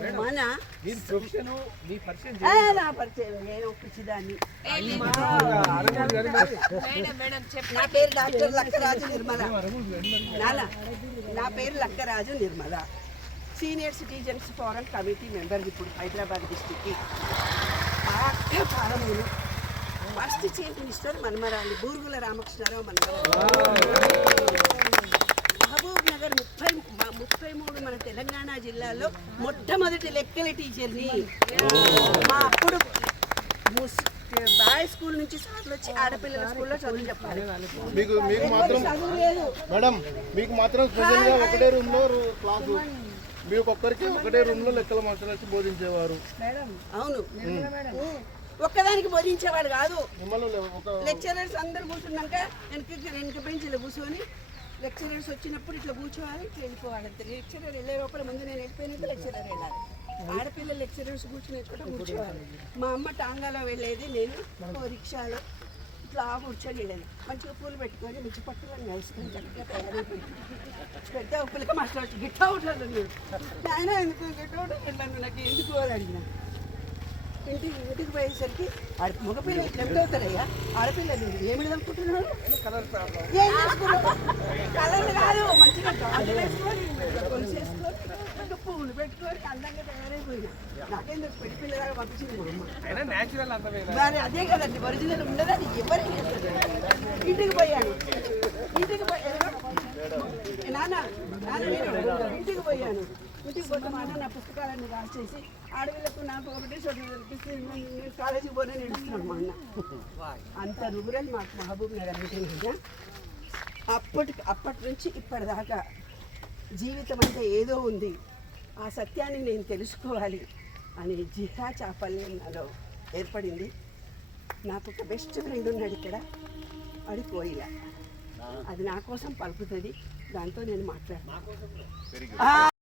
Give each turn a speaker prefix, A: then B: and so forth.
A: మన
B: మీ పరిచయం
A: నా పరిచయం నేను పిచ్చిదాన్ని నా పేరు డాక్టర్ లక్కరాజు నిర్మల. నా పేరు Lakkaraju Nirmala. Senior citizens forum committee member ఇప్పుడు హైదరాబాద్ డిస్టిక్కి. ఫస్ట్ చీఫ్ మినిస్టర్ మనమరాలి బూరుగుల రామకృష్ణారావు మనమరాలు మహబూబ్ నగర్ ముప్పై మ- ముప్పై మూడు మన తెలంగాణ జిల్లాలో మొట్టమొదటి లెక్కల టీచర్ని. మా అప్పుడు బాయ్ స్కూల్ నుంచి సార్లు వచ్చి ఆడపిల్లల స్కూల్లో చదువు చెప్పాలి.
C: మీకు మీకు మాత్రం
A: చదువు లేదు.
C: మేడం మీకు మాత్రం స్పెషల్గా ఒకటే రూమ్లో క్లాసు. మీకు ఒక్కరికి ఒకటే రూమ్లో లెక్కల వచ్చి బోధించేవారు.
A: అవును. ఒక్కదానికి బోధించేవాడు కాదు. లెక్చరర్స్ అందరు కూర్చున్నాక వెనక్కి వెనక బెంచ్లో కూర్చొని లెక్చరర్స్ వచ్చినప్పుడు ఇట్లా కూర్చోవాలి ఇట్లా వెళ్ళిపోవాలి. అంతే. లెక్చరర్ వెళ్ళే లోపల ముందు నేను వెళ్ళిపోయినట్టు లెక్చరర్ వెళ్ళాలి. ఆడపిల్ల లెక్చరర్స్ కూర్చునే కూడా కూర్చోవాలి. మా అమ్మ టాంగాలో వెళ్ళేది నేను రిక్షాలో. ఇట్లా కూర్చొని వెళ్ళేది మంచిగా పూలు పెట్టుకొని మంచి పట్టుకొని వేసుకొని చక్కగా పెద్ద ఉప్పులకి మాట్లాడు గిట్ట గిట్ అవుట్ ఆయన ఎందుకు గిట్ అవుట్ వెళ్ళాను నాకు ఎందుకు అని అడిగిన. ఇంటికి ఇంటికి పోయేసరికి ఆడ మగపిల్ల లెఫ్ట్ అవుతారయ్యా ఆడపిల్ల ఏమిటి మరి అదే కదండి ఒరిజినల్ ఉండదు అది ఎవరికి ఇంటికి పోయాను. ఇంటికి నాన్న? నాన్న? నేను ఇంటికి పోయాను. ఇంటికి పోతే మా అన్న నా పుస్తకాలన్నీ రాసేసి ఆడపిల్లకు నాకు ఒకటి నేను కాలేజీకి పోతే నడుస్తున్నాను మా అన్న. అంత రూరల్ మాకు మహబూబ్ నగర్ మీటింగ్ అప్పటి అప్పటి నుంచి ఇప్పటిదాకా జీవితం అంటే ఏదో ఉంది. ఆ సత్యాన్ని నేను తెలుసుకోవాలి అనే జిహా చాపల్యం నాలో ఏర్పడింది. నాకు ఒక బెస్ట్ ఫ్రెండ్ ఉన్నాడు ఇక్కడ. అది కోయిల. అది నా కోసం పలుకుతుంది. దాంతో నేను మాట్లాడతాను